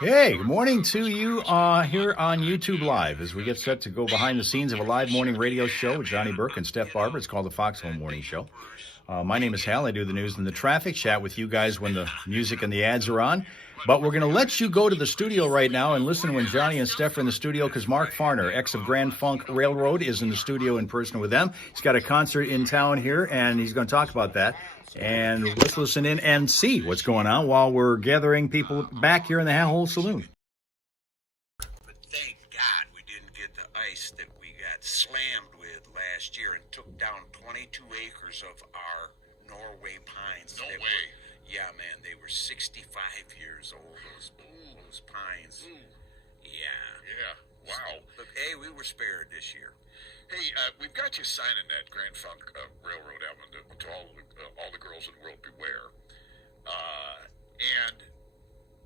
Hey, good morning to you here on YouTube Live as we get set to go behind the scenes of a live morning radio show with Johnny Burke and Steph Barber. It's called the Foxhole Morning Show. My name is Hal. I do the news and the traffic, chat with you guys when the music and the ads are on. But we're going to let you go to the studio right now and listen when Johnny and Steph are in the studio because Mark Farner, ex of Grand Funk Railroad, is in the studio in person with them. He's got a concert in town here, and he's going to talk about that. And let's listen in and see what's going on while we're gathering people back here in the Hal Saloon. But thank God we didn't get the ice that we got slammed with last year and took down 22 acres of our Norway pines. No way. Yeah, man, they were 65 years old, those pines. Ooh. Yeah. Wow. But, hey, we were spared this year. Hey, we've got you signing that Grand Funk Railroad album to all the girls in the world beware. And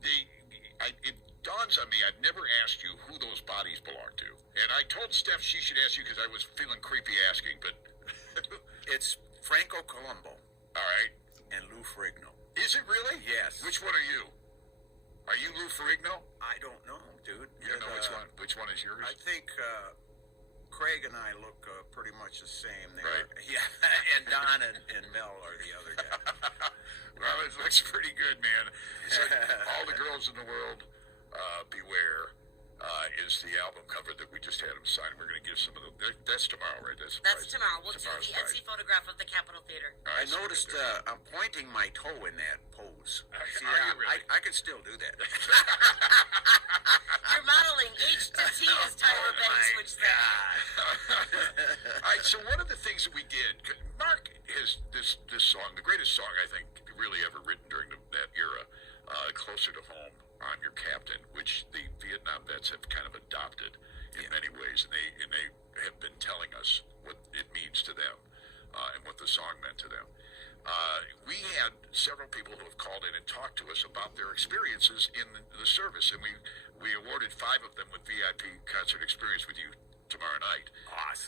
it dawns on me, I've never asked you who those bodies belong to. And I told Steph she should ask you because I was feeling creepy asking, but... It's Franco Colombo. All right. And Lou Ferrigno. Is it really? Yes. Which one are you? Are you Lou Ferrigno? I don't know, dude. You don't know which one? Which one is yours? I think Craig and I look pretty much the same. Right. Yeah, and Don and Mel are the other guy. Well, it looks pretty good, man. It's like all the girls in the world, beware. Is the album cover that we just had him sign. We're going to give some of the... That's tomorrow, right? That's tomorrow. We'll do the Etsy photograph of the Capitol Theater. I noticed I'm pointing my toe in that pose. See, are you really? I can still do that. You're modeling H to T as Tyler Banks, which All right, so one of the things that we did... Mark has this song, the greatest song, I think, really ever written during that era, Closer to Home, I'm Your Captain, which the Vietnam vets have kind of adopted in many ways, and they have been telling us what it means to them and what the song meant to them. We had several people who have called in and talked to us about their experiences in the service, and we awarded 5 of them with VIP concert experience with you tomorrow night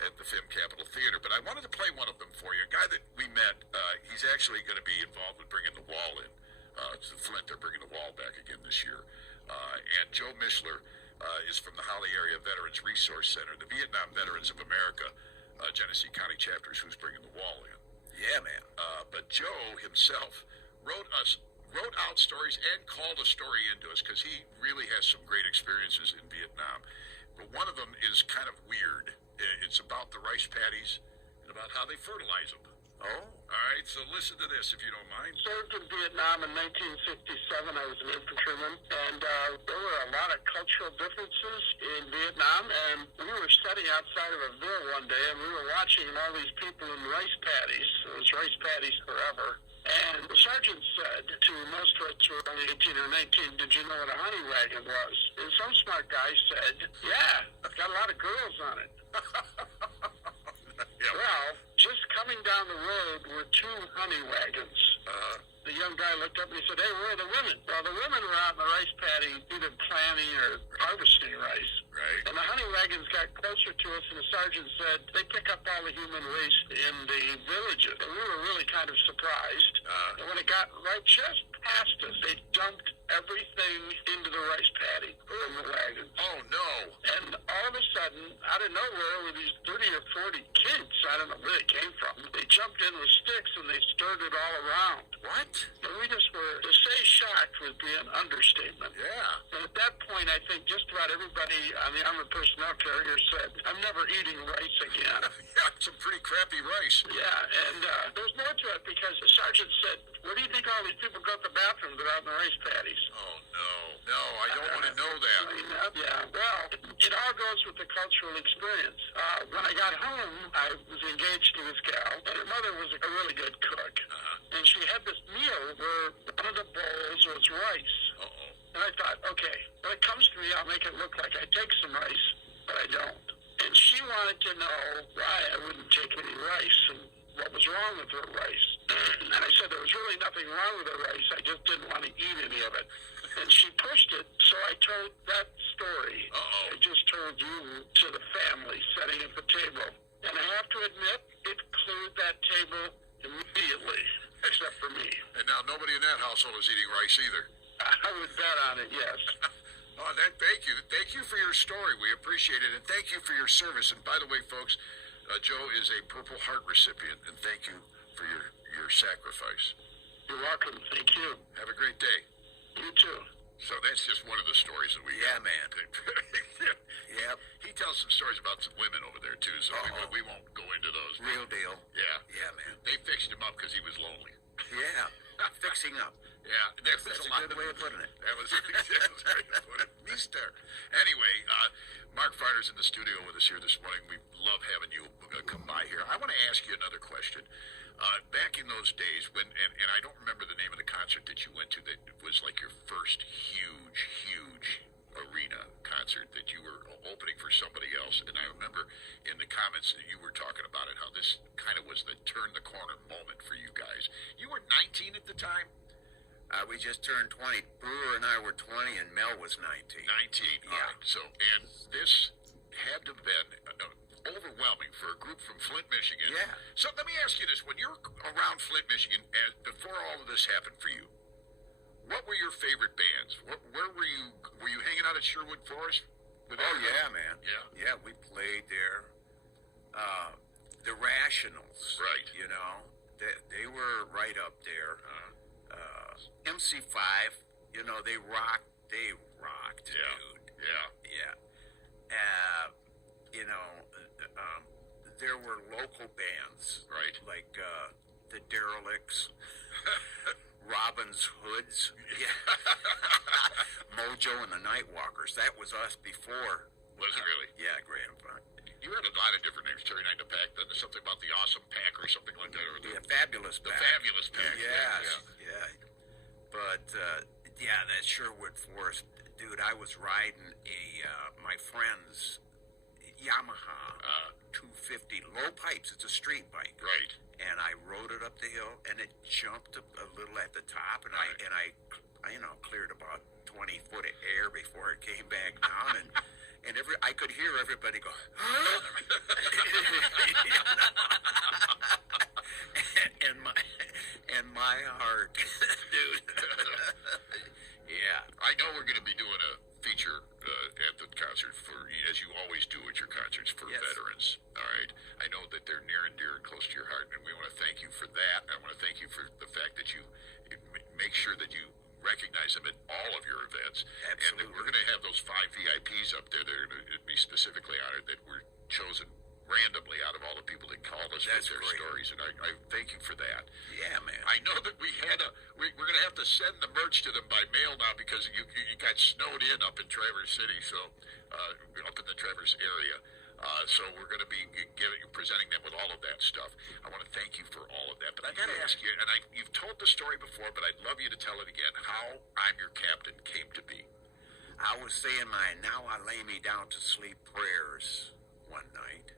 at the Film Capitol Theater. But I wanted to play one of them for you. A guy that we met, he's actually going to be involved with bringing the wall in. To Flint, they're bringing the wall back again this year. And Joe Mishler is from the Holly Area Veterans Resource Center, the Vietnam Veterans of America, Genesee County chapters, who's bringing the wall in. Yeah, man. But Joe himself wrote out stories and called a story into us because he really has some great experiences in Vietnam. But one of them is kind of weird. It's about the rice paddies and about how they fertilize them. Oh? All right, so listen to this if you don't mind. Served in Vietnam in 1967. I was an infantryman, and there were a lot of cultural differences in Vietnam, and we were sitting outside of a Ville one day, and we were watching all these people in rice paddies. It was rice paddies forever. And the sergeant said to most vets who were only 18 or 19, did you know what a honey wagon was? And some smart guy said, yeah, it's got a lot of girls on it. Yeah. Well, just coming down the road were 2 honey wagons. The young guy looked up and he said, hey, where are the women? Well, the women were out in the rice paddy either planting or harvesting rice. Right. And the honey wagons got closer to us, and the sergeant said, they pick up all the human waste in the villages. And we were really kind of surprised. And when it got right just past us, they dumped everything into the rice paddy from the wagons. Oh, no. And all of a sudden, out of nowhere, were these 30 or 40 kids. I don't know where they came from. They jumped in with sticks and they stirred it all around. What? And we just were, to say shocked would be an understatement. Yeah. And at that point, I think just about everybody on the armored personnel carrier said, I'm never eating rice again. Yeah, some pretty crappy rice. Yeah, and there's more to it because the sergeant said, where do you think all these people go to the bathroom that are out in the rice paddies? Oh, no. No, I don't want to know that. Yeah, well, it all goes with the cultural experience. When I got home, I was engaged to this gal, and her mother was a really good cook. And she had this meal where one of the bowls was rice. Uh-oh. And I thought, okay, when it comes to me, I'll make it look like I take some rice, but I don't. And she wanted to know why I wouldn't take any rice and what was wrong with her rice. And I said there was really nothing wrong with her rice. I just didn't want to eat any of it. And she pushed it, so I told that story I just told you to the family sitting at the table. And I have to admit, it cleared that table immediately, except for me. And now nobody in that household is eating rice either. I would bet on it, yes. Oh, thank you for your story. We appreciate it, and thank you for your service. And by the way, folks, Joe is a Purple Heart recipient, and thank you for your sacrifice. You're welcome. Thank you. Have a great day. You too. So that's just one of the stories that we Yeah, have. man. Yep. He tells some stories about some women over there, too, so we won't go into those. Real deal. Yeah. Yeah, man. They fixed him up because he was lonely. Yeah. Fixing up. Yeah, that's a good way of putting it. That was a great way to put it. Mister. Anyway, Mark Farner's in the studio with us here this morning. We love having you come by here. I want to ask you another question. Back in those days, and I don't remember the name of the concert that you went to that was like your first huge arena concert that you were opening for somebody else. And I remember in the comments that you were talking about it, how this kind of was the turn the corner moment for you guys. You were 19 at the time? We just turned 20. Brewer and I were 20, and Mel was 19. 19. Yeah. All right. So, and this had to have been overwhelming for a group from Flint, Michigan. Yeah. So let me ask you this: when you're around Flint, Michigan, and before all of this happened for you, what were your favorite bands? Where were you? Were you hanging out at Sherwood Forest? Oh yeah, man. Yeah. Yeah, we played there. The Rationals. Right. You know, they were right up there. MC5. You know, they rocked. Yeah. Dude. Yeah. Yeah. You know, there were local bands, Right. like the Derelicts, Robin's Hoods, Mojo and the Nightwalkers. That was us before. Was it really? Yeah, Grand Funk. You had a lot of different names. Terry Nine to Pack. Then there's something about the Awesome Pack or something like that. Or The Fabulous the Pack. Fabulous Pack. Yes, Yeah. yeah. But yeah, that Sherwood Forest, dude. I was riding my friend's Yamaha 250 low pipes. It's a street bike. Right. And I rode it up the hill, and it jumped a little at the top, and I cleared about 20 foot of air before it came back down, and I could hear everybody go, and my heart, dude. Yeah. I know we're going to be doing a feature at the concert as you always do at your concerts, for Yes. veterans. All right. I know that they're near and dear and close to your heart, and we want to thank you for that. I want to thank you for the fact that you make sure that you recognize them at all of your events. Absolutely. And we're going to have those 5 VIPs up there that are going to be specifically honored, that were chosen randomly out of all the people that called us That's with their great. stories, and I thank you for that. Yeah, man. I know that we're going to have to send the merch to them by mail now because you got snowed in up in Traverse City, so up in the Traverse area. So we're going to be presenting them with all of that stuff. I want to thank you for all of that. But I got to ask you, and you've told the story before, but I'd love you to tell it again, how I'm Your Captain came to be. I was saying my "Now I Lay Me Down to Sleep" prayers one night,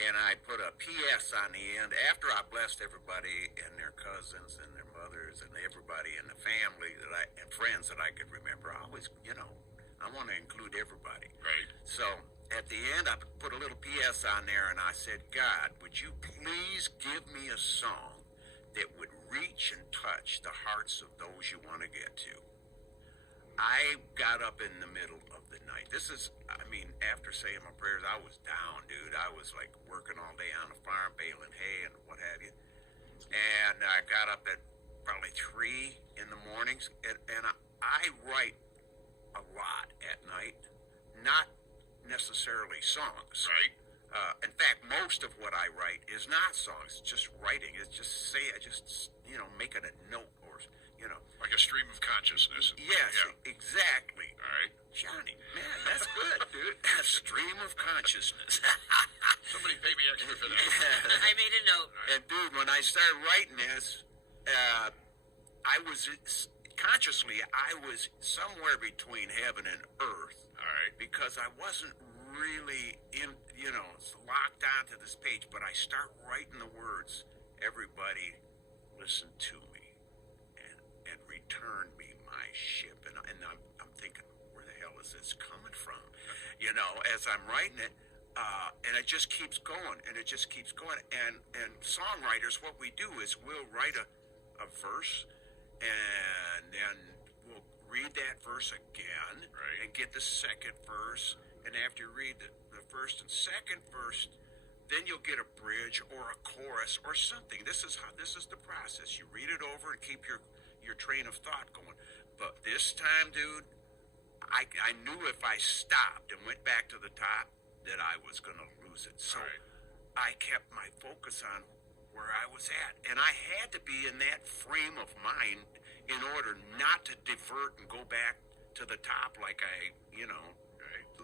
and I put a P.S. on the end after I blessed everybody and their cousins and their mothers and everybody in the family and friends that I could remember. I always, I want to include everybody. Right. So at the end, I put a little P.S. on there, and I said, God, would you please give me a song that would reach and touch the hearts of those you want to get to? I got up in the middle of the night. After saying my prayers, I was down, dude. I was like working all day on the farm, baling hay and what have you. And I got up at probably 3 in the mornings, and I write a lot at night, not necessarily songs. Right. In fact, most of what I write is not songs, it's just writing. It's just making a note or. Like a stream of consciousness. Yes, Yeah. exactly. All right. Johnny, man, that's good, dude. A stream of consciousnness. Somebody pay me extra for that. I made a note. And dude, when I started writing this, I was somewhere between heaven and earth. All right. Because I wasn't really locked onto this page, but I start writing the words, everybody listen to me and return me my ship. And I'm thinking, where the hell is this coming from? As I'm writing it, and it just keeps going, and it just keeps going. And songwriters, what we do is we'll write a verse, and then verse again Right. and get the second verse. And after you read the first and second verse, then you'll get a bridge or a chorus or something. This is the process. You read it over and keep your train of thought going. But this time, dude, I knew if I stopped and went back to the top that I was going to lose it. So Right. I kept my focus on where I was at. And I had to be in that frame of mind in order not to divert and go back to the top like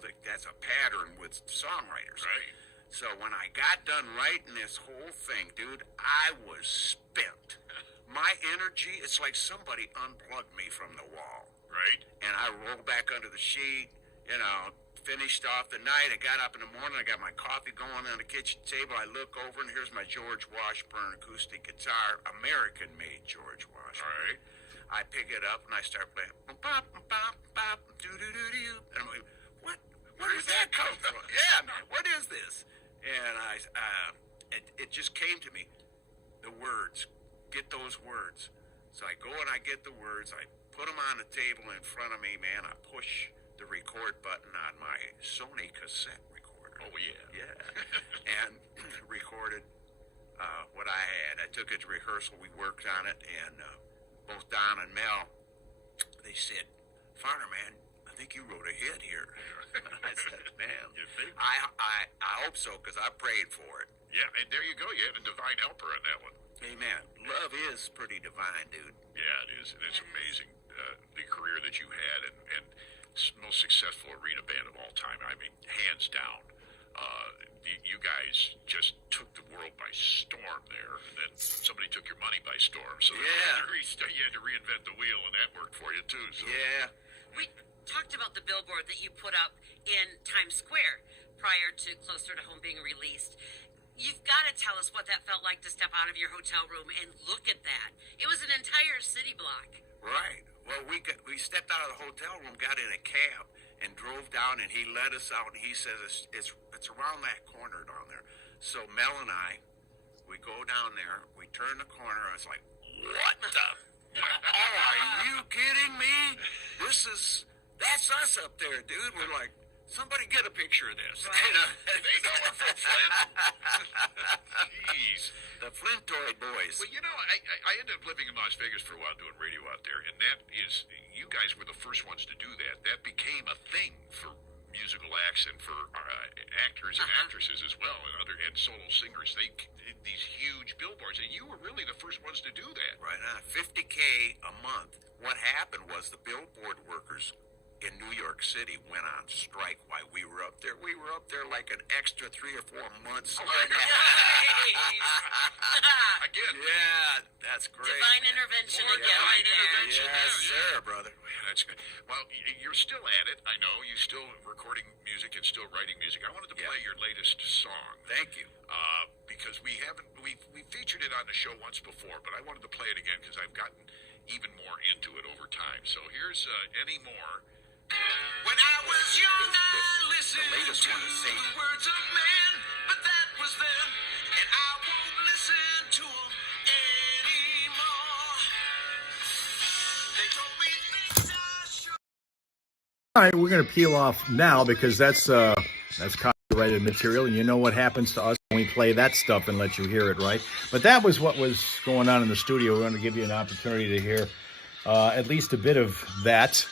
like that's a pattern with songwriters. Right. So when I got done writing this whole thing, dude, I was spent. My energy, it's like somebody unplugged me from the wall. Right. And I rolled back under the sheet, finished off the night. I got up in the morning, I got my coffee going on the kitchen table. I look over and here's my George Washburn acoustic guitar, American-made George Washburn. All right. I pick it up and I start playing. Bop, bop, bop, doo-doo-doo-doo. And I'm like, where does that come from? Yeah, man, what is this? And it just came to me, the words, get those words. So I go and I get the words, I put them on the table in front of me, man. I push the record button on my Sony cassette recorder. Oh, yeah. Yeah. And recorded what I had. I took it to rehearsal, we worked on it, and both Don and Mel, they said, Farner, man, I think you wrote a hit here. I said, man, You think? I hope so, because I prayed for it. Yeah, and there you go. You had a divine helper on that one. Amen. Love is pretty divine, dude. Yeah, it is, and it's amazing the career that you had, and most successful arena band of all time. I mean, hands down. You guys just took the world by storm there, and then somebody took your money by storm. So Yeah. you had to reinvent the wheel, and that worked for you too. So. Yeah. We talked about the billboard that you put up in Times Square prior to Closer to Home being released. You've got to tell us what that felt like to step out of your hotel room and look at that. It was an entire city block. Right. Well, we stepped out of the hotel room, got in a cab, and drove down, and he led us out, and he says it's around that corner down there. So Mel and I, we go down there, we turn the corner, I was like, what the? Oh, are you kidding me? That's us up there, dude. We're like, somebody get a picture of this. Right. They know we're from Flint. Jeez. The Flintoid boys. Well, I ended up living in Las Vegas for a while doing radio out there, and that is, you guys were the first ones to do that. That became a thing for musical acts and for actors and actresses as well, and solo singers. They did these huge billboards, and you were really the first ones to do that. Right on. $50K a month. What happened was the billboard workers in New York City went on strike while we were up there. We were up there like an extra 3 or 4 months. Oh, my God. Again. Yeah, that's great. Divine intervention More again divine right there. intervention. Yes, Yeah. sir, brother. Man, that's good. Well, you're still at it. I know you're still recording music and still writing music. I wanted to play your latest song. Thank you. Because we featured it on the show once before, but I wanted to play it again because I've gotten even more into it over time. So here's Any More. When I was young, I listened The latest to one is Satan. the words of man, but that was then, and I won't listen to them anymore. They told me things I should. All right, we're going to peel off now because that's copyrighted material, and you know what happens to us when we play that stuff and let you hear it, right? But that was what was going on in the studio. We're going to give you an opportunity to hear at least a bit of that,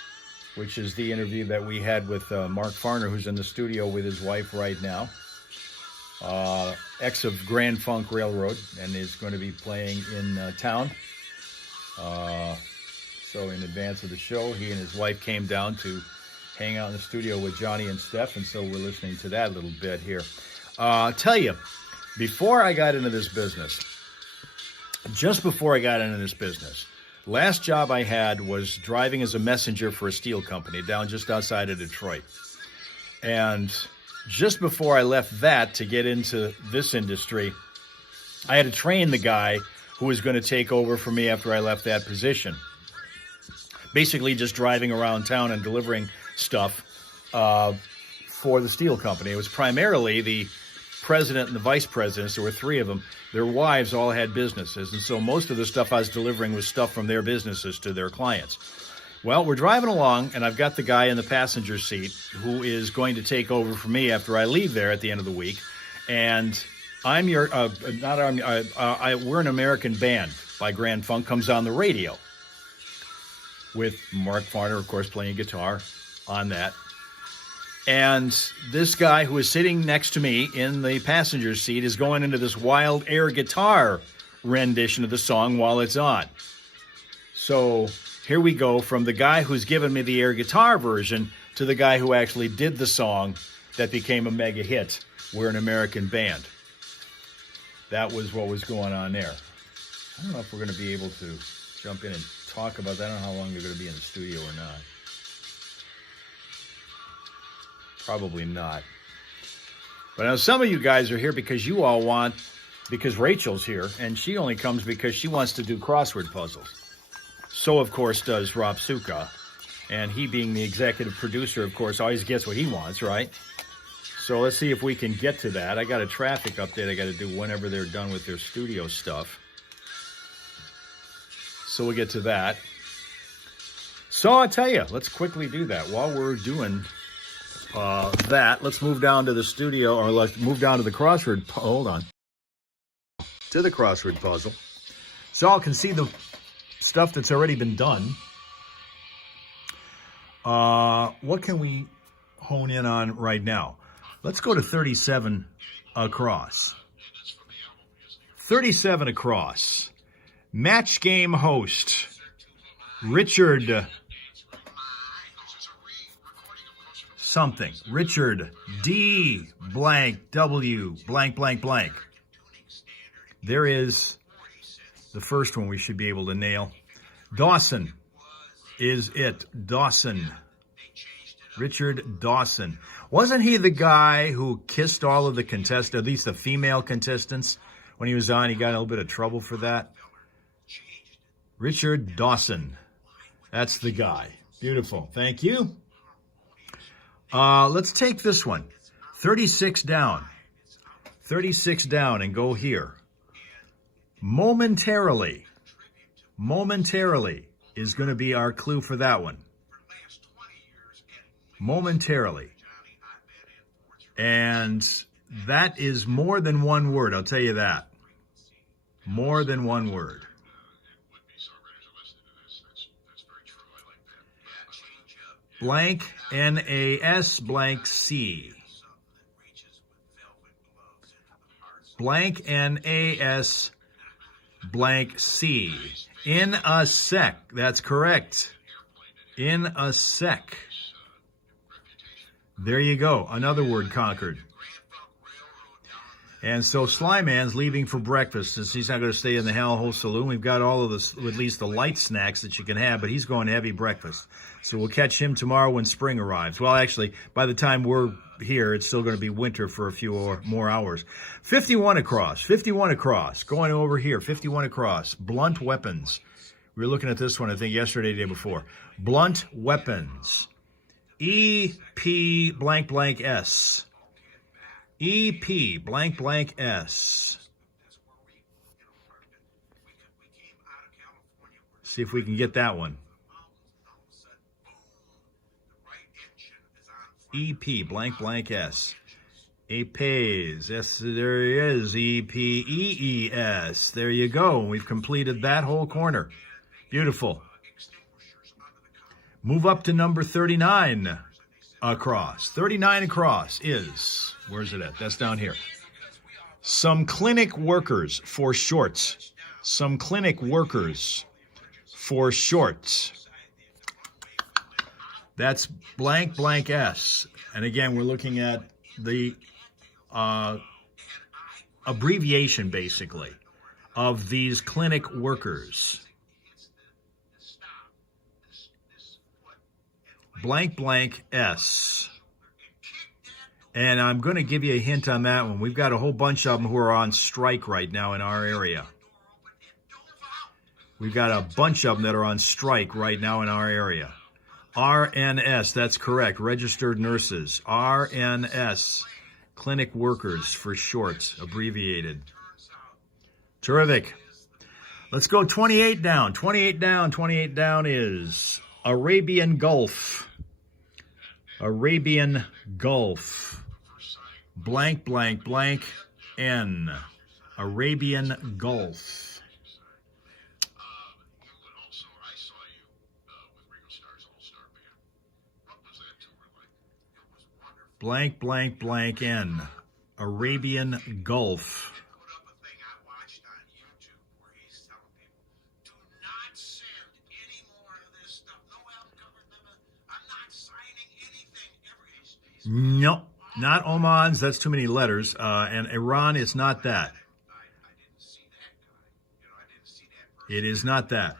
which is the interview that we had with Mark Farner, who's in the studio with his wife right now, ex of Grand Funk Railroad, and is going to be playing in town. So in advance of the show, he and his wife came down to hang out in the studio with Johnny and Steph, and so we're listening to that a little bit here. I'll tell you, before I got into this business, just before I got into this business, last job I had was driving as a messenger for a steel company down just outside of Detroit. And just before I left that to get into this industry, I had to train the guy who was going to take over for me after I left that position. Basically just driving around town and delivering stuff for the steel company. It was primarily the president and the vice presidents. There were 3 of them. Their wives all had businesses, and so most of the stuff I was delivering was stuff from their businesses to their clients. Well, we're driving along, and I've got the guy in the passenger seat who is going to take over for me after I leave there at the end of the week. And I'm your, we're an American Band by Grand Funk comes on the radio with Mark Farner, of course, playing guitar on that. And this guy who is sitting next to me in the passenger seat is going into this wild air guitar rendition of the song while it's on. So here we go from the guy who's given me the air guitar version to the guy who actually did the song that became a mega hit, We're an American Band. That was what was going on there. I don't know if we're going to be able to jump in and talk about that. I don't know how long they're going to be in the studio or not. Probably not. But now some of you guys are here because you all want, because Rachel's here, and she only comes because she wants to do crossword puzzles. So, of course, does Rob Suka. And he, being the executive producer, of course, always gets what he wants, right? So let's see if we can get to that. I got a traffic update I got to do whenever they're done with their studio stuff. So we'll get to that. So I'll tell you, let's quickly do that. While we're doing that, let's move down to the studio, or let's move down to the crossword. Hold on. To the crossword puzzle. So y'all can see the stuff that's already been done. What can we hone in on right now? Let's go to 37 across. 37 across. Match game host, Richard something. Richard D blank W blank blank blank. There is the first one we should be able to nail. Dawson is it. Dawson. Richard Dawson. Wasn't he the guy who kissed all of the contestants, at least the female contestants, when he was on? He got in a little bit of trouble for that. Richard Dawson. That's the guy. Beautiful. Thank you. Let's take this one. 36 down. 36 down and go here. Momentarily. Momentarily is going to be our clue for that one. Momentarily. And that is more than one word, I'll tell you that. More than one word. Blank N-A-S blank C. Blank N-A-S blank C. In a sec. That's correct. In a sec. There you go. Another word conquered. And so Slyman's leaving for breakfast since he's not going to stay in the Hal Ho Saloon. We've got all of this, at least the light snacks that you can have, but he's going heavy breakfast. So we'll catch him tomorrow when spring arrives. Well, actually, by the time we're here, it's still going to be winter for a few more hours. 51 across. 51 across. Going over here. 51 across. Blunt weapons. We were looking at this one, I think, yesterday, the day before. Blunt weapons. E-P blank blank S. E-P blank blank S. See if we can get that one. E-P blank blank S. Epes. Yes, there he is. E-P-E-E-S. There you go. We've completed that whole corner. Beautiful. Move up to number 39 across. 39 across is, where's it at? That's down here. Some clinic workers for shorts. Some clinic workers for shorts. That's blank blank S. And again, we're looking at the abbreviation, basically, of these clinic workers. Blank blank S. And I'm going to give you a hint on that one. We've got a whole bunch of them who are on strike right now in our area. We've got a bunch of them that are on strike right now in our area. RNS, that's correct. Registered nurses. RNS. Clinic workers for short, abbreviated. Terrific. Let's go 28 down. 28 down. 28 down is Arabian Gulf. Arabian Gulf. Blank, blank, blank, N. Arabian Gulf. I saw you with Ringo Starr's All-Star Band. What was that tour like? It was wonderful. Blank, blank, blank, N. Arabian Gulf. Put up a thing I watched on YouTube where he's telling people, do not send any more of this stuff. No album covers, I'm not signing anything ever. No, not Oman's. That's too many letters. And Iran is not that. I didn't see that guy. I didn't see that person. It is not that.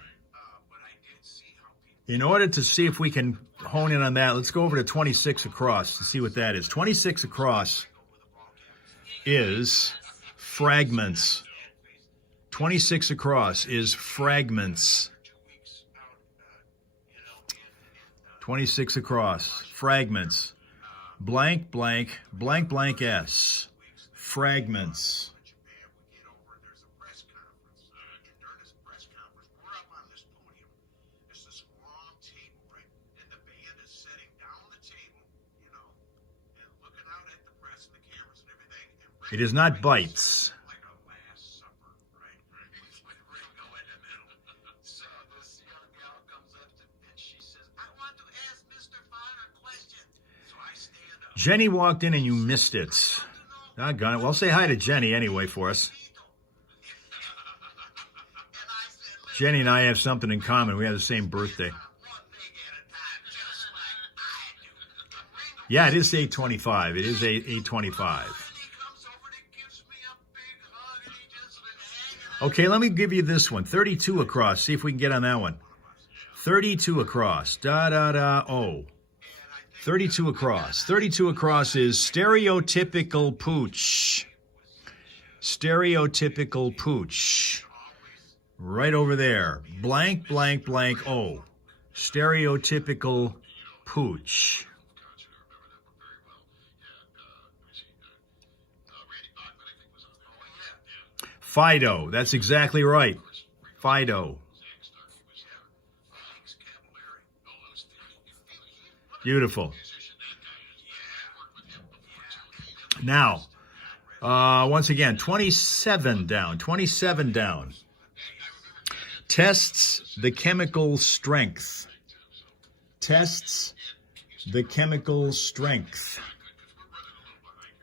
But I did see how people. In order to see if we can hone in on that, let's go over to 26 across to see what that is. 26 across is fragments. 26 across is fragments. 26 across, fragments. Blank, blank, blank, blank, S. Fragments. There's a press conference. During this press conference, we're up on this podium. It's this long table, right? And the band is sitting down the table, and looking out at the press and the cameras and everything. And It is not bites. like a Last Supper, right? With Ringo in the middle. So this young gal comes up to and she says, I want to ask Mr. Fine a question. So I stand up. Jenny walked in and you missed it. Doggone it. Well, say hi to Jenny anyway for us. Jenny and I have something in common. We have the same birthday. Yeah, it is 8:25. It is 8:25. Okay, let me give you this one. 32 across. See if we can get on that one. 32 across. Da-da-da-oh. 32 across. 32 across is stereotypical pooch. Stereotypical pooch. Right over there. Blank, blank, blank, oh. Stereotypical pooch. Fido. That's exactly right. Fido. Beautiful. Now, once again, 27 down. 27 down. Tests the chemical strength. Tests the chemical strength.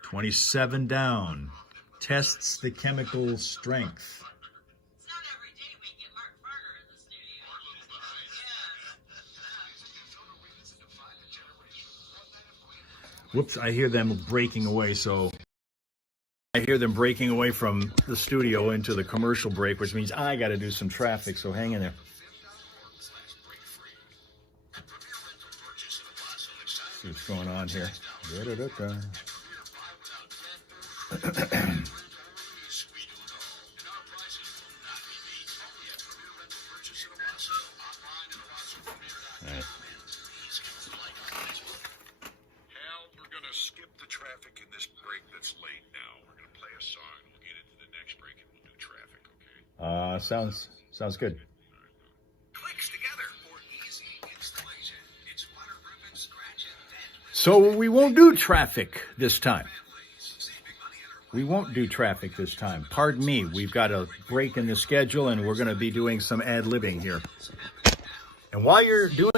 27 down. Tests the chemical strength. It's not every day we get Mark Farner in the studio. Whoops, I hear them breaking away, so I hear them breaking away from the studio into the commercial break, which means I got to do some traffic, so hang in there. See what's going on here. Da-da-da-da. All right. Hal, we're going to skip the traffic in this break that's late now. We're going to play a song. We'll get into the next break and we'll do traffic, okay? Sounds good. Clicks together for easy installation. It's waterproof and scratch and vent. So we won't do traffic this time. We won't do traffic this time. Pardon me. We've got a break in the schedule, and we're going to be doing some ad-libbing here. And while you're doing,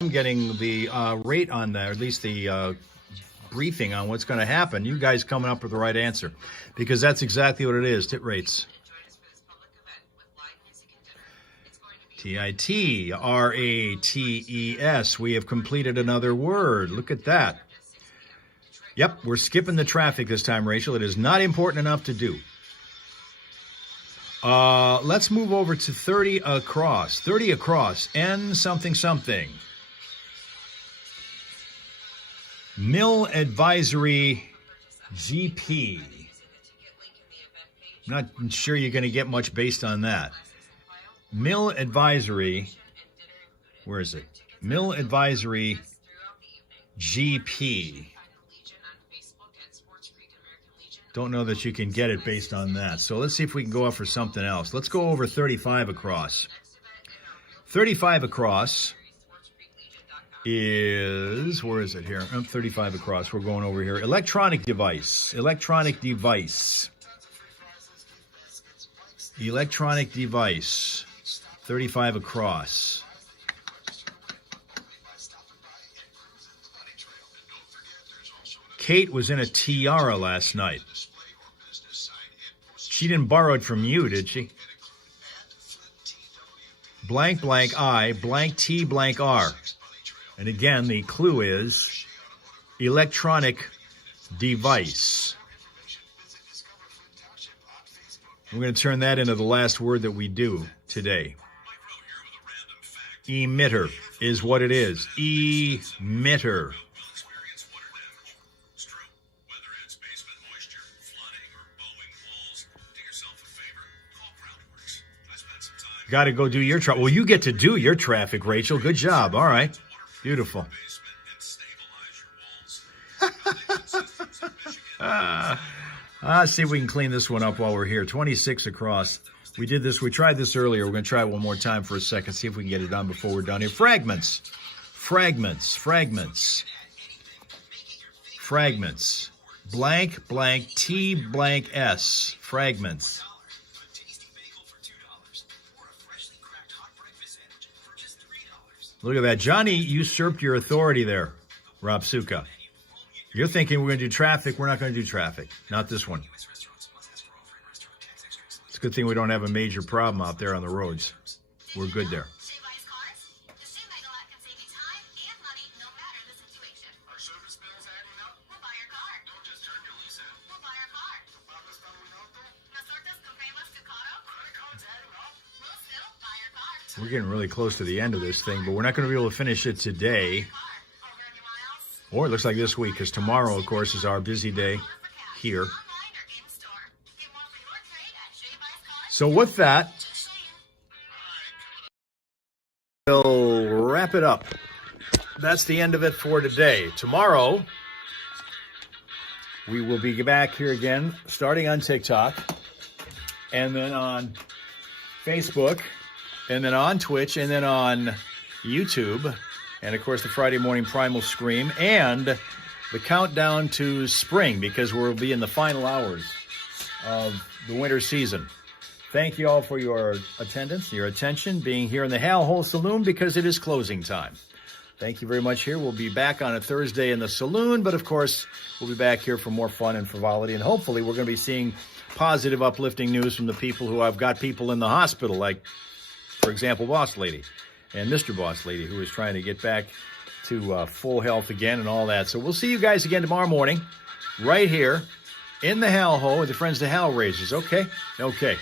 I'm getting the rate on that, or at least the briefing on what's going to happen. You guys coming up with the right answer, because that's exactly what it is. Tit rates. TITRATES. We have completed another word. Look at that. Yep, we're skipping the traffic this time, Rachel. It is not important enough to do. Let's move over to 30 across. 30 across. N something something. Mill Advisory GP. I'm not sure you're going to get much based on that. Mill Advisory. Where is it? Mill Advisory GP. Don't know that you can get it based on that. So let's see if we can go up for something else. Let's go over 35 across. 35 across is, where is it here? 35 across. We're going over here. Electronic device. Electronic device. Electronic device. 35 across. Kate was in a tiara last night. She didn't borrow it from you, did she? Blank, blank, I, blank, T, blank, R. And again, the clue is electronic device. We're going to turn that into the last word that we do today. Emitter is what it is. Emitter. Got to go do your traffic. Well, you get to do your traffic, Rachel. Good job. All right. Beautiful. See if we can clean this one up while we're here. 26 across. We tried this earlier. We're going to try it one more time for a second, see if we can get it done before we're done here. Fragments. Fragments. Fragments. Fragments. Blank, blank, T, blank, S. Fragments. Look at that. Johnny usurped your authority there, Rob Suka. You're thinking we're going to do traffic. We're not going to do traffic. Not this one. It's a good thing we don't have a major problem out there on the roads. We're good there. We're getting really close to the end of this thing, but we're not going to be able to finish it today. Or it looks like this week, because tomorrow, of course, is our busy day here. So with that, we'll wrap it up. That's the end of it for today. Tomorrow, we will be back here again, starting on TikTok, and then on Facebook, and then on Twitch, and then on YouTube, and of course the Friday morning Primal Scream, and the countdown to spring, because we'll be in the final hours of the winter season. Thank you all for your attendance, your attention, being here in the Hal Hole Saloon, because it is closing time. Thank you very much here. We'll be back on a Thursday in the saloon, but of course we'll be back here for more fun and frivolity, and hopefully we're going to be seeing positive, uplifting news from the people who have got people in the hospital, like, for example, Boss Lady and Mr. Boss Lady, who is trying to get back to full health again and all that. So we'll see you guys again tomorrow morning, right here in the Hal Hole with the friends of the Hal Raisers. Okay? Okay.